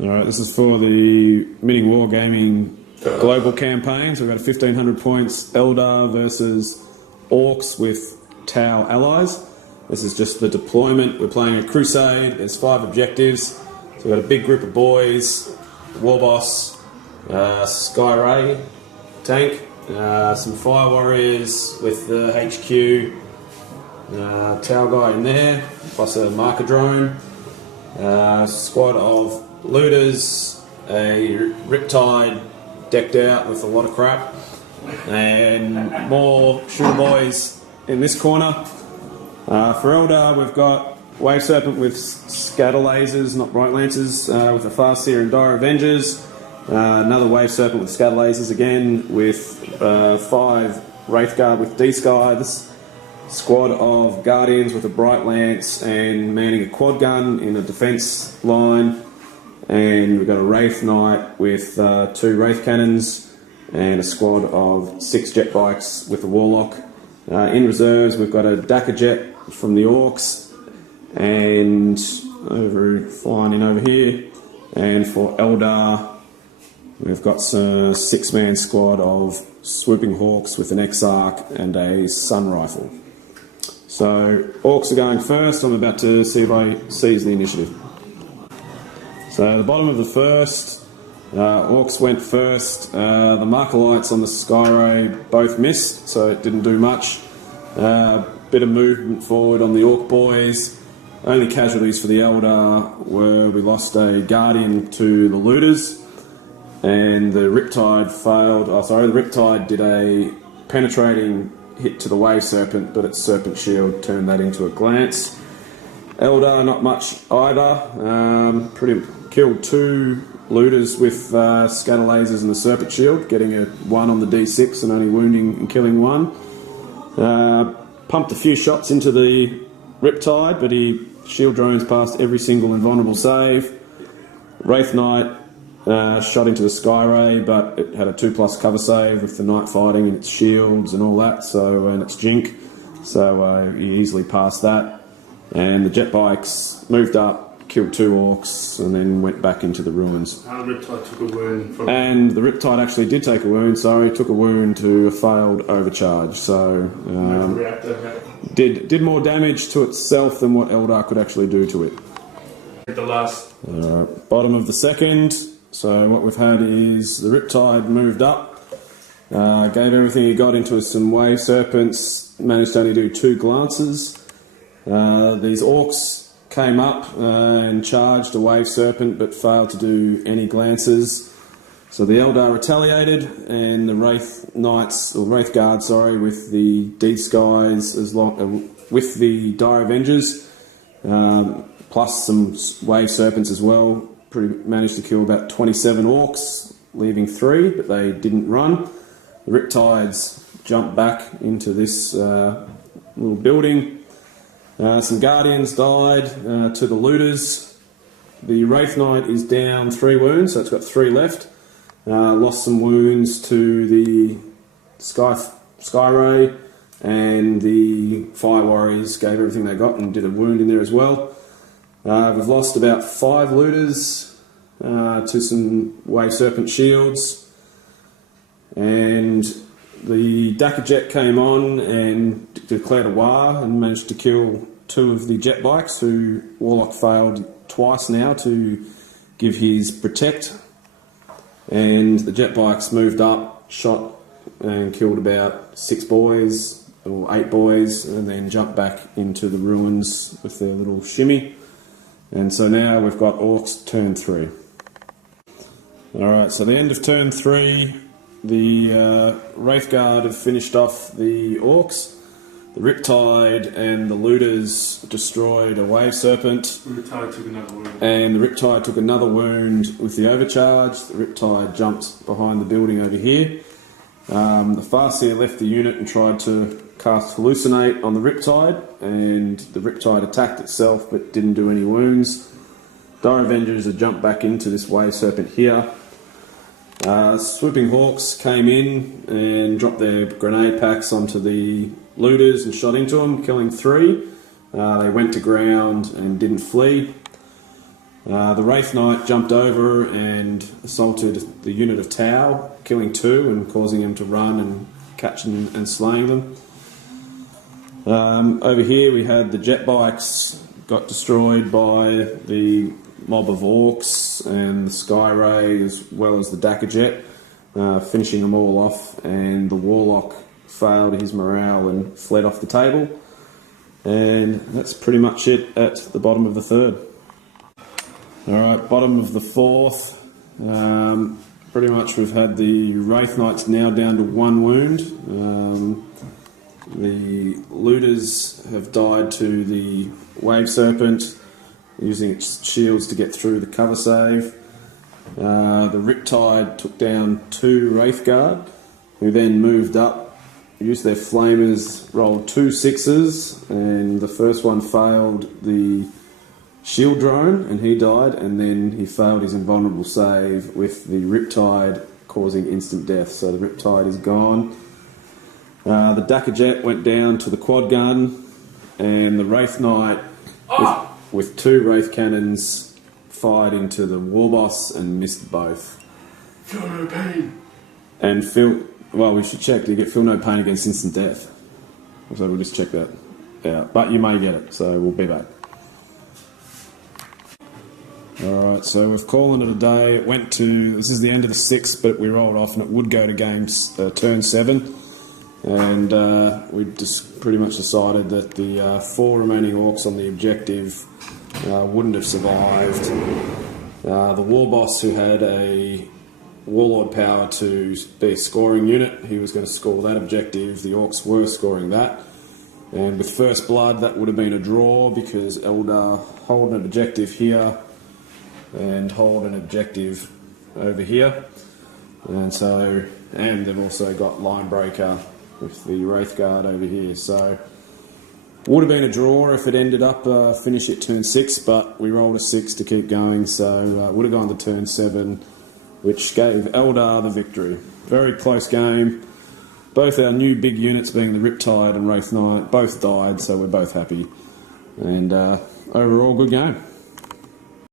Alright, this is for the Mini Wargaming global campaign. So we've got 1500 points, Eldar versus Orcs with Tau allies. This is just the deployment. We're playing a Crusade. There's 5 objectives. So we've got a big group of boys, War Boss, Sky Ray tank, some Fire Warriors with the HQ, Tau guy in there, plus a marker drone, squad of looters, a Riptide decked out with a lot of crap, and more shooter boys in this corner. For Eldar, we've got Wave Serpent with scatter lasers, not bright lancers, with a Farseer and Dire Avengers. Another Wave Serpent with scatter lasers again, with 5 Wraithguard with D-Sky. This squad of Guardians with a Bright Lance and manning a quad gun in a defence line. And we've got a Wraith Knight with 2 Wraith Cannons and a squad of 6 jet bikes with a Warlock. In reserves, we've got a Dakka Jet from the Orcs, and flying in over here. And for Eldar, we've got a 6-man squad of Swooping Hawks with an X-Arc and a Sun Rifle. So Orcs are going first. I'm about to see if I seize the initiative. So the bottom of the first, Orcs went first. The marker lights on the Skyray both missed, so it didn't do much. Bit of movement forward on the Orc boys. Only casualties for the Eldar were we lost a Guardian to the looters, and the Riptide failed. Oh, sorry, the Riptide did a penetrating hit to the Wave Serpent, but its Serpent Shield turned that into a glance. Eldar, not much either. Killed 2 looters with scatter lasers and the Serpent Shield, getting a 1 on the D6 and only wounding and killing 1. Pumped a few shots into the Riptide, but he shield drones past every single invulnerable save. Wraith Knight shot into the Skyray, but it had a 2+ cover save with the Knight fighting and its shields and all that, and its Jink, so he easily passed that. And the jet bikes moved up, killed 2 Orcs, and then went back into the ruins. And the Riptide took a wound. And the Riptide actually did take a wound, took a wound to a failed overcharge, so did more damage to itself than what Eldar could actually do to it. The last. Bottom of the second, so what we've had is the Riptide moved up, gave everything he got into some Wave Serpents, managed to only do 2 glances. These Orcs came up and charged a Wave Serpent, but failed to do any glances. So the Eldar retaliated, and the Wraith Knights, or Wraith Guard, sorry, with the D-Skies, with the Dire Avengers, plus some Wave Serpents as well, managed to kill about 27 Orcs, leaving 3, but they didn't run. The Riptides jumped back into this little building. Some Guardians died to the looters. The Wraith Knight is down 3 wounds, so it's got 3 left. Lost some wounds to the Skyray, and the Fire Warriors gave everything they got and did a wound in there as well. We've lost about 5 looters to some Wave Serpent shields, and the Dakka Jet came on and declared a war and managed to kill 2 of the jet bikes, who Warlock failed twice now to give his protect. And the jet bikes moved up, shot and killed about 6 boys or 8 boys, and then jumped back into the ruins with their little shimmy. And so now we've got Orcs turn 3. Alright, so the end of turn 3, the Wraith Guard have finished off the Orcs. The Riptide and the looters destroyed a Wave Serpent. The Riptide took another wound. And the Riptide took another wound with the overcharge. The Riptide jumped behind the building over here. The Farseer left the unit and tried to cast Hallucinate on the Riptide, and the Riptide attacked itself but didn't do any wounds. Dire Avengers have jumped back into this Wave Serpent here. Swooping Hawks came in and dropped their grenade packs onto the looters and shot into them, killing 3. They went to ground and didn't flee. The Wraith Knight jumped over and assaulted the unit of Tau, killing 2 and causing him to run and catching and slaying them. Over here we had the jet bikes got destroyed by the mob of orcs and the Sky Ray as well as the Dakka jet, finishing them all off, and the Warlock failed his morale and fled off the table. And that's pretty much it at the bottom of the third. Alright, bottom of the fourth. Pretty much we've had the Wraith Knights now down to 1 wound. The looters have died to the Wave Serpent, using its shields to get through the cover save. The Riptide took down 2 Wraithguard, who then moved up, used their flamers, rolled 2 6s, and the first one failed the shield drone and he died, and then he failed his invulnerable save with the Riptide causing instant death, so the Riptide is gone. The Dakka jet went down to the quad gun, and the Wraith Knight with 2 Wraith cannons fired into the Warboss and missed both. Feel no pain. And well, we should check, do you get feel no pain against instant death? So we'll just check that out. But you may get it, so we'll be back. Alright, so we've calling it a day. It went to, this is the end of the 6th, but we rolled off and it would go to turn 7. And we just pretty much decided that the 4 remaining orcs on the objective wouldn't have survived. The Warboss, who had a Warlord power to be a scoring unit, he was going to score that objective. The orcs were scoring that. And with first blood, that would have been a draw because Eldar hold an objective here and hold an objective over here. And they've also got Line Breaker with the Wraithguard over here. So would have been a draw if it ended up finish at turn 6, but we rolled a 6 to keep going, so would have gone to turn 7, which gave Eldar the victory. Very close game. Both our new big units, being the Riptide and Wraith Knight, both died, so we're both happy. And overall, good game.